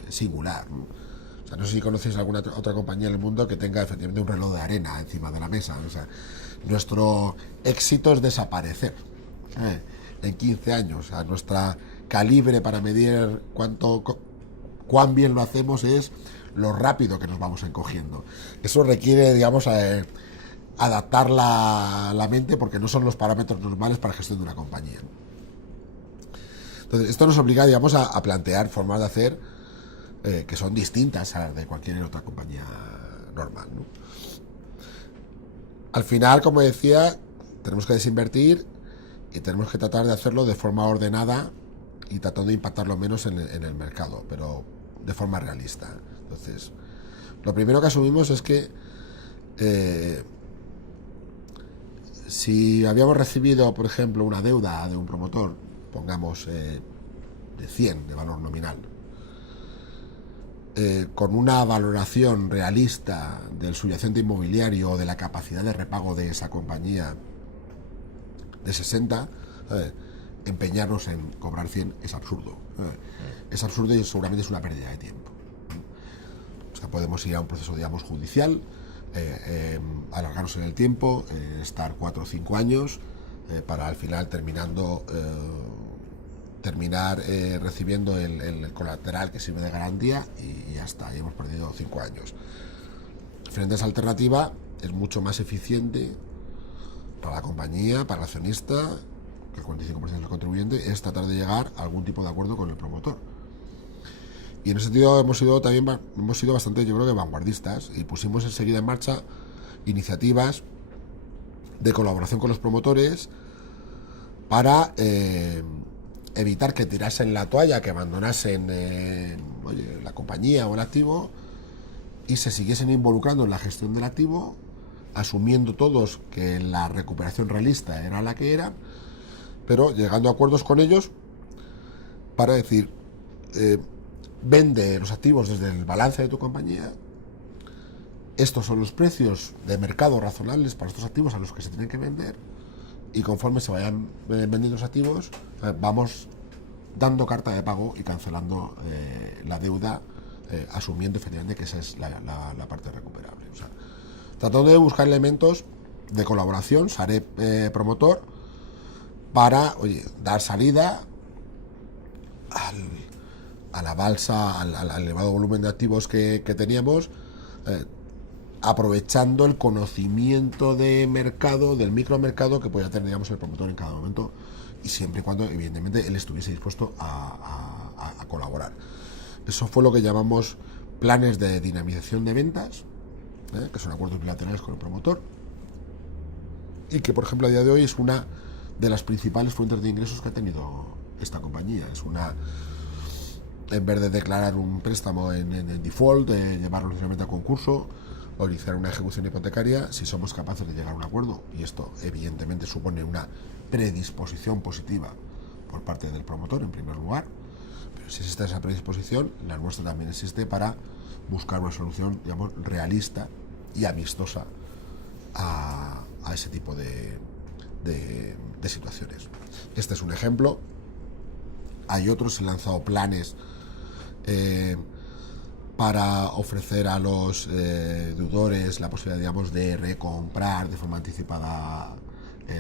singular, ¿no? O sea, no sé si conocéis alguna otra compañía en el mundo que tenga efectivamente un reloj de arena encima de la mesa. O sea, nuestro éxito es desaparecer en 15 años. O sea, nuestra calibre para medir cuán bien lo hacemos es lo rápido que nos vamos encogiendo. Eso requiere, digamos, adaptar la mente, porque no son los parámetros normales para la gestión de una compañía. Entonces, esto nos obliga, digamos, a plantear formas de hacer que son distintas a las de cualquier otra compañía normal, ¿no? Al final, como decía, tenemos que desinvertir y tenemos que tratar de hacerlo de forma ordenada y tratando de impactar lo menos en el mercado, pero de forma realista. Entonces, lo primero que asumimos es que si habíamos recibido, por ejemplo, una deuda de un promotor, pongamos de 100 de valor nominal, con una valoración realista del subyacente inmobiliario o de la capacidad de repago de esa compañía de 60, empeñarnos en cobrar 100 es absurdo. Es absurdo y seguramente es una pérdida de tiempo. O sea, podemos ir a un proceso, digamos, judicial, alargarnos en el tiempo, estar 4 o 5 años, para al final terminar recibiendo el colateral que sirve de garantía, y ya está, ya hemos perdido 5 años. Frente a esa alternativa, es mucho más eficiente para la compañía, para el accionista, que el 45% del contribuyente, es tratar de llegar a algún tipo de acuerdo con el promotor. Y en ese sentido hemos sido bastante, yo creo, que vanguardistas, y pusimos enseguida en marcha iniciativas de colaboración con los promotores para evitar que tirasen la toalla, que abandonasen la compañía o el activo, y se siguiesen involucrando en la gestión del activo, asumiendo todos que la recuperación realista era la que era, pero llegando a acuerdos con ellos para decir, vende los activos desde el balance de tu compañía, estos son los precios de mercado razonables para estos activos a los que se tienen que vender, y conforme se vayan vendiendo los activos, vamos dando carta de pago y cancelando la deuda, asumiendo efectivamente que esa es la parte recuperable. O sea, tratando de buscar elementos de colaboración, Sareb promotor, para dar salida a la balsa, al elevado volumen de activos que teníamos, aprovechando el conocimiento de mercado, del micromercado que podía tener, digamos, el promotor en cada momento, y siempre y cuando, evidentemente, él estuviese dispuesto a colaborar. Eso fue lo que llamamos planes de dinamización de ventas, que son acuerdos bilaterales con el promotor, y que, por ejemplo, a día de hoy es una de las principales fuentes de ingresos que ha tenido esta compañía. En vez de declarar un préstamo en default, llevarlo necesariamente a concurso o iniciar una ejecución hipotecaria, si somos capaces de llegar a un acuerdo, y esto evidentemente supone una predisposición positiva por parte del promotor en primer lugar, pero si existe esa predisposición, la nuestra también existe para buscar una solución, digamos, realista y amistosa a ese tipo de de situaciones. Este es un ejemplo. Hay otros, se han lanzado planes para ofrecer a los deudores la posibilidad, digamos, de recomprar de forma anticipada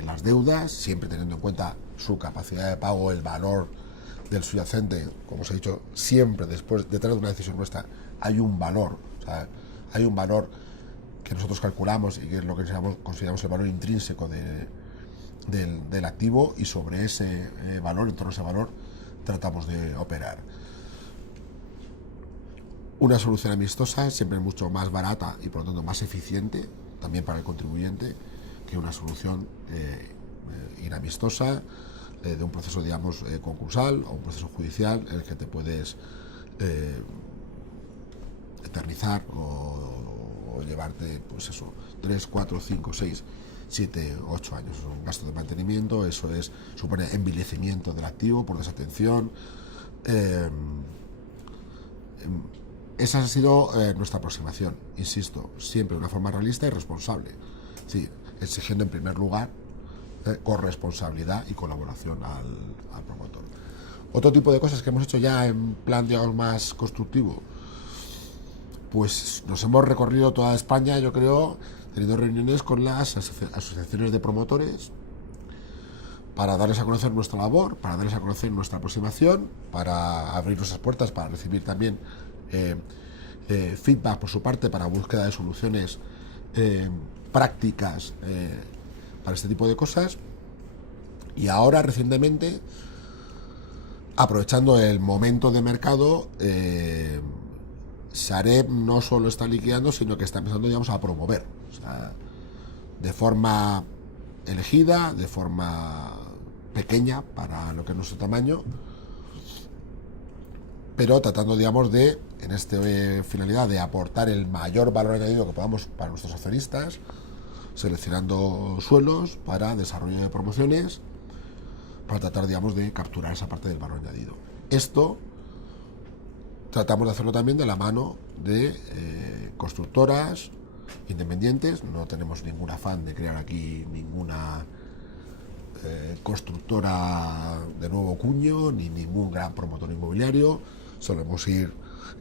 las deudas, siempre teniendo en cuenta su capacidad de pago, el valor del subyacente. Como os he dicho, siempre detrás de una decisión nuestra hay un valor, o sea, hay un valor que nosotros calculamos y que es lo que consideramos el valor intrínseco del activo, y sobre ese valor, en torno a ese valor, tratamos de operar. Una solución amistosa siempre es mucho más barata y por lo tanto más eficiente también para el contribuyente que una solución inamistosa de un proceso, digamos, concursal o un proceso judicial en el que te puedes eternizar o llevarte, pues eso, 3, 4, 5, 6, 7, 8 años. Es un gasto de mantenimiento, eso supone envilecimiento del activo por desatención. Esa ha sido nuestra aproximación, insisto, siempre de una forma realista y responsable, sí, exigiendo en primer lugar corresponsabilidad y colaboración al promotor. Otro tipo de cosas que hemos hecho ya en plan, digamos, más constructivo, pues nos hemos recorrido toda España, yo creo, teniendo reuniones con las asociaciones de promotores para darles a conocer nuestra labor, para darles a conocer nuestra aproximación, para abrir nuestras puertas, para recibir también feedback por su parte para búsqueda de soluciones prácticas para este tipo de cosas. Y ahora, recientemente, aprovechando el momento de mercado, Sareb no solo está liquidando, sino que está empezando, digamos, a promover, o sea, de forma elegida, de forma pequeña para lo que es nuestro tamaño, pero tratando, digamos, de, en esta finalidad, de aportar el mayor valor añadido que podamos para nuestros accionistas, seleccionando suelos para desarrollo de promociones, para tratar, digamos, de capturar esa parte del valor añadido. Esto tratamos de hacerlo también de la mano de constructoras independientes. No tenemos ningún afán de crear aquí ninguna constructora de nuevo cuño, ni ningún gran promotor inmobiliario. Solemos ir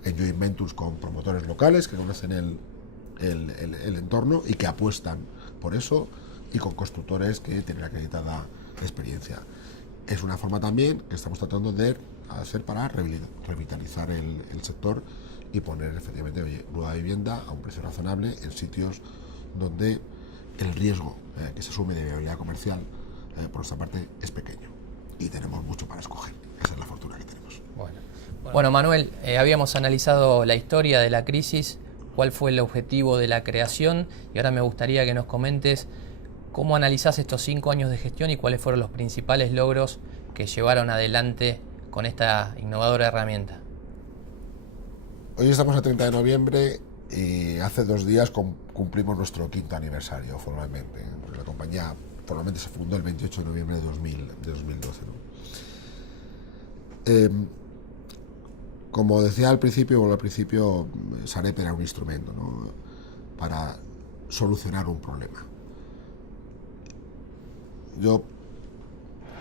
en joint ventures con promotores locales que conocen el entorno y que apuestan por eso, y con constructores que tienen acreditada experiencia. Es una forma también que estamos tratando de hacer para revitalizar el sector y poner efectivamente, nueva vivienda a un precio razonable en sitios donde el riesgo que se asume de viabilidad comercial por nuestra parte es pequeño y tenemos mucho para escoger. Esa es la fortuna que tenemos. Bueno, Manuel, habíamos analizado la historia de la crisis, cuál fue el objetivo de la creación, y ahora me gustaría que nos comentes cómo analizás estos 5 años de gestión y cuáles fueron los principales logros que llevaron adelante con esta innovadora herramienta. Hoy estamos a 30 de noviembre y hace 2 días cumplimos nuestro 5º aniversario formalmente. La compañía formalmente se fundó el 28 de noviembre de 2012, ¿no? Como decía al principio, Sareb era un instrumento, ¿no?, para solucionar un problema. Yo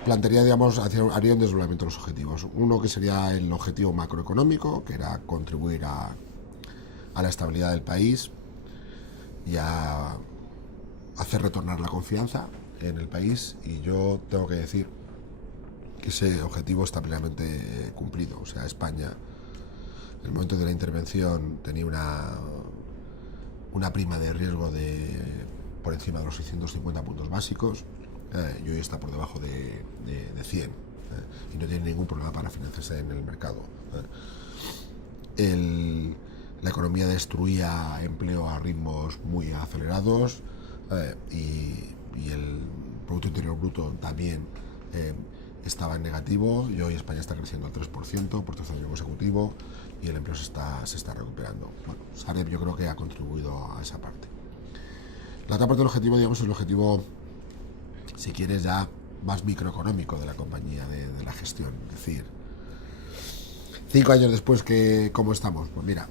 plantearía, digamos, haría un desdoblamiento de los objetivos. Uno que sería el objetivo macroeconómico, que era contribuir a la estabilidad del país y a hacer retornar la confianza en el país, y yo tengo que decir que ese objetivo está plenamente cumplido. O sea, España, en el momento de la intervención, tenía una prima de riesgo por encima de los 650 puntos básicos, y hoy está por debajo de 100, y no tiene ningún problema para financiarse en el mercado. La economía destruía empleo a ritmos muy acelerados, y el Producto Interior Bruto también estaba en negativo, y hoy España está creciendo al 3% por tercer año consecutivo y el empleo se está recuperando. Bueno, Sareb yo creo que ha contribuido a esa parte. La otra parte del objetivo, digamos, es el objetivo, si quieres, ya más microeconómico de la compañía, de la gestión. Es decir, 5 años después, ¿cómo estamos? Pues mira,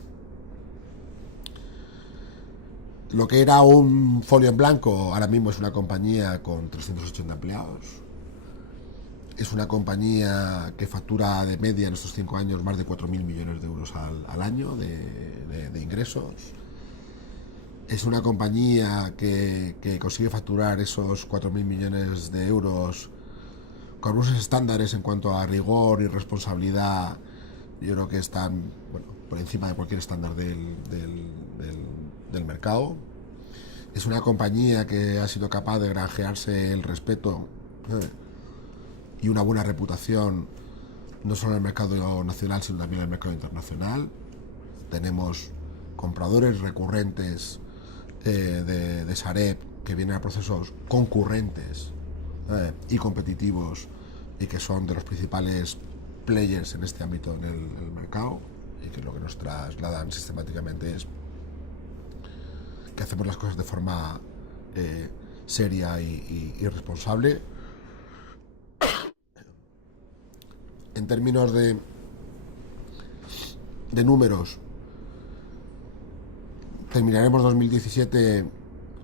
Lo que era un folio en blanco ahora mismo es una compañía con 380 empleados. Es una compañía que factura de media en estos 5 años más de 4.000 millones de euros al año de ingresos. Es una compañía que consigue facturar esos 4.000 millones de euros con unos estándares en cuanto a rigor y responsabilidad. Yo creo que están, bueno, por encima de cualquier estándar del mercado. Es una compañía que ha sido capaz de granjearse el respeto y una buena reputación, no solo en el mercado nacional, sino también en el mercado internacional. Tenemos compradores recurrentes de Sareb que vienen a procesos concurrentes y competitivos, y que son de los principales players en este ámbito en el mercado, y que lo que nos trasladan sistemáticamente es que hacemos las cosas de forma seria y responsable. En términos de números, terminaremos 2017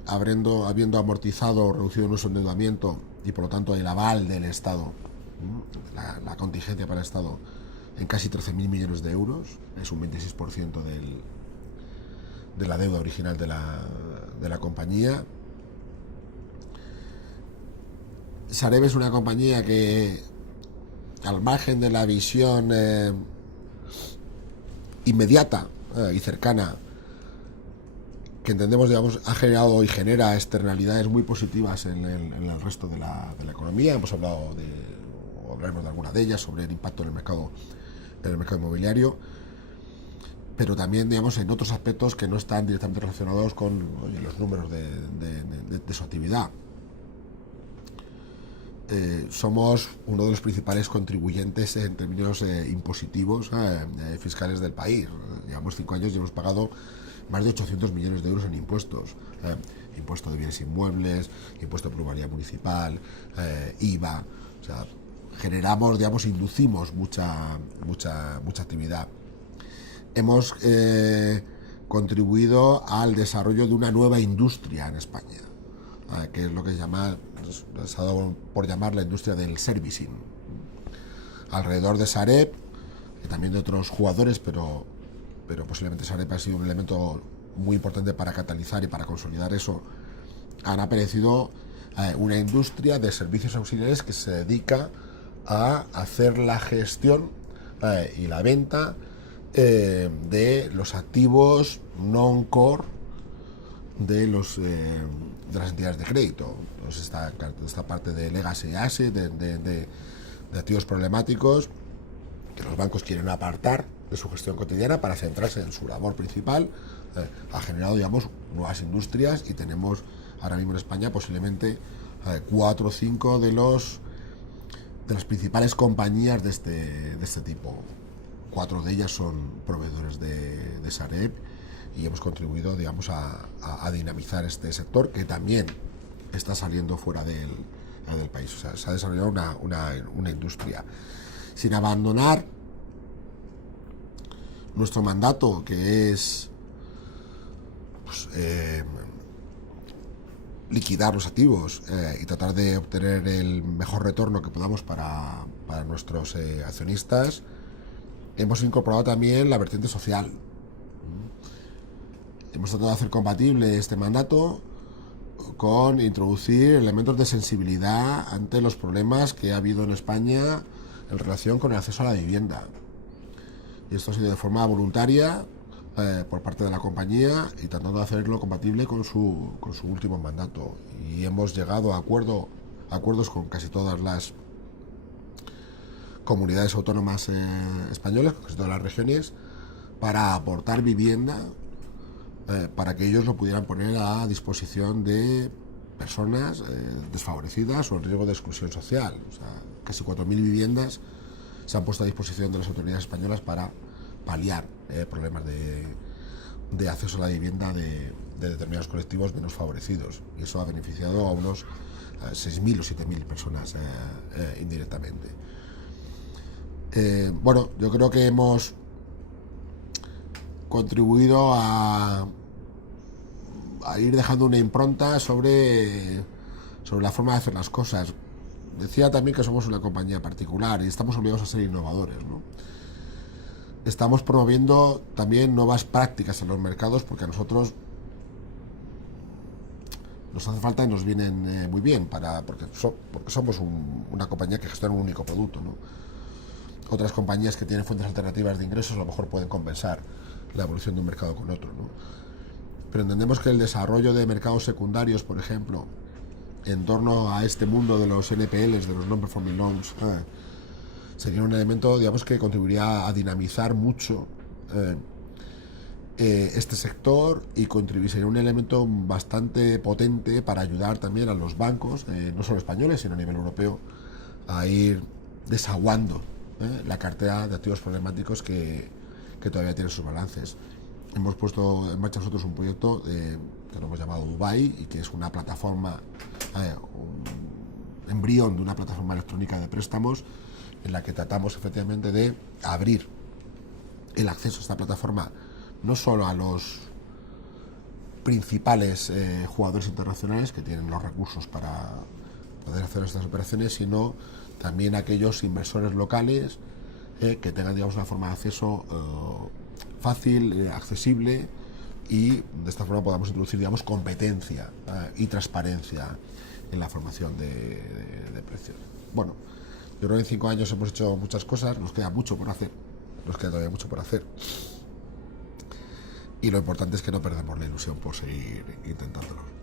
habiendo amortizado o reducido nuestro endeudamiento y por lo tanto el aval del Estado, la contingencia para el Estado, en casi 13.000 millones de euros. Es un 26% de la deuda original de la compañía. Sareb es una compañía que, al margen de la visión inmediata y cercana que entendemos, digamos, ha generado y genera externalidades muy positivas en el resto de la economía. Hemos hablado o hablaremos de alguna de ellas, sobre el impacto en el mercado inmobiliario, pero también, digamos, en otros aspectos que no están directamente relacionados con los números de su actividad. Somos uno de los principales contribuyentes en términos impositivos fiscales del país. Llevamos 5 años y hemos pagado más de 800 millones de euros en impuestos. Impuesto de bienes inmuebles, impuesto de pluralidad municipal, IVA. O sea, generamos, digamos, inducimos mucha actividad. Hemos contribuido al desarrollo de una nueva industria en España, que es lo que se ha dado por llamar la industria del servicing. Alrededor de Sareb, y también de otros jugadores, pero posiblemente Sareb ha sido un elemento muy importante para catalizar y para consolidar eso, han aparecido una industria de servicios auxiliares que se dedica a hacer la gestión y la venta de los activos non-core de las entidades de crédito. Pues esta parte de legacy asset, de activos problemáticos, que los bancos quieren apartar de su gestión cotidiana para centrarse en su labor principal, ha generado, digamos, nuevas industrias, y tenemos ahora mismo en España posiblemente 4 o 5 de las principales compañías de este tipo. 4 de ellas son proveedores de Sareb, y hemos contribuido, digamos, a dinamizar este sector, que también está saliendo fuera del país. O sea, se ha desarrollado una industria, sin abandonar nuestro mandato, que es pues, liquidar los activos y tratar de obtener el mejor retorno que podamos para nuestros accionistas. Hemos incorporado también la vertiente social. Hemos tratado de hacer compatible este mandato con introducir elementos de sensibilidad ante los problemas que ha habido en España en relación con el acceso a la vivienda. Y esto ha sido de forma voluntaria por parte de la compañía, y tratando de hacerlo compatible con su último mandato. Y hemos llegado a acuerdos con casi todas las comunidades autónomas españolas, con casi todas las regiones, para aportar vivienda para que ellos lo pudieran poner a disposición de personas desfavorecidas o en riesgo de exclusión social. O sea, casi 4.000 viviendas se han puesto a disposición de las autoridades españolas para paliar problemas de acceso a la vivienda de determinados colectivos menos favorecidos, y eso ha beneficiado a unos 6.000 o 7.000 personas indirectamente. Bueno, yo creo que hemos contribuido a a ir dejando una impronta sobre la forma de hacer las cosas. Decía también que somos una compañía particular y estamos obligados a ser innovadores, ¿no? Estamos promoviendo también nuevas prácticas en los mercados porque a nosotros nos hace falta y nos vienen muy bien porque somos una compañía que gestiona un único producto, ¿no? Otras compañías que tienen fuentes alternativas de ingresos a lo mejor pueden compensar la evolución de un mercado con otro, ¿no? Pero entendemos que el desarrollo de mercados secundarios, por ejemplo, en torno a este mundo de los NPLs, de los Non-Performing Loans, sería un elemento, digamos, que contribuiría a dinamizar mucho este sector y sería un elemento bastante potente para ayudar también a los bancos, no solo españoles, sino a nivel europeo, a ir desaguando la cartera de activos problemáticos que todavía tienen sus balances. Hemos puesto en marcha nosotros un proyecto que lo hemos llamado Dubai y que es una plataforma, un embrión de una plataforma electrónica de préstamos en la que tratamos efectivamente de abrir el acceso a esta plataforma no solo a los principales jugadores internacionales que tienen los recursos para poder hacer estas operaciones, sino también a aquellos inversores locales que tengan, digamos, una forma de acceso fácil, accesible, y de esta forma podamos introducir, digamos, competencia y transparencia en la formación de precios. Bueno, yo creo que en 5 años hemos hecho muchas cosas, nos queda mucho por hacer, nos queda todavía mucho por hacer, y lo importante es que no perdamos la ilusión por seguir intentándolo.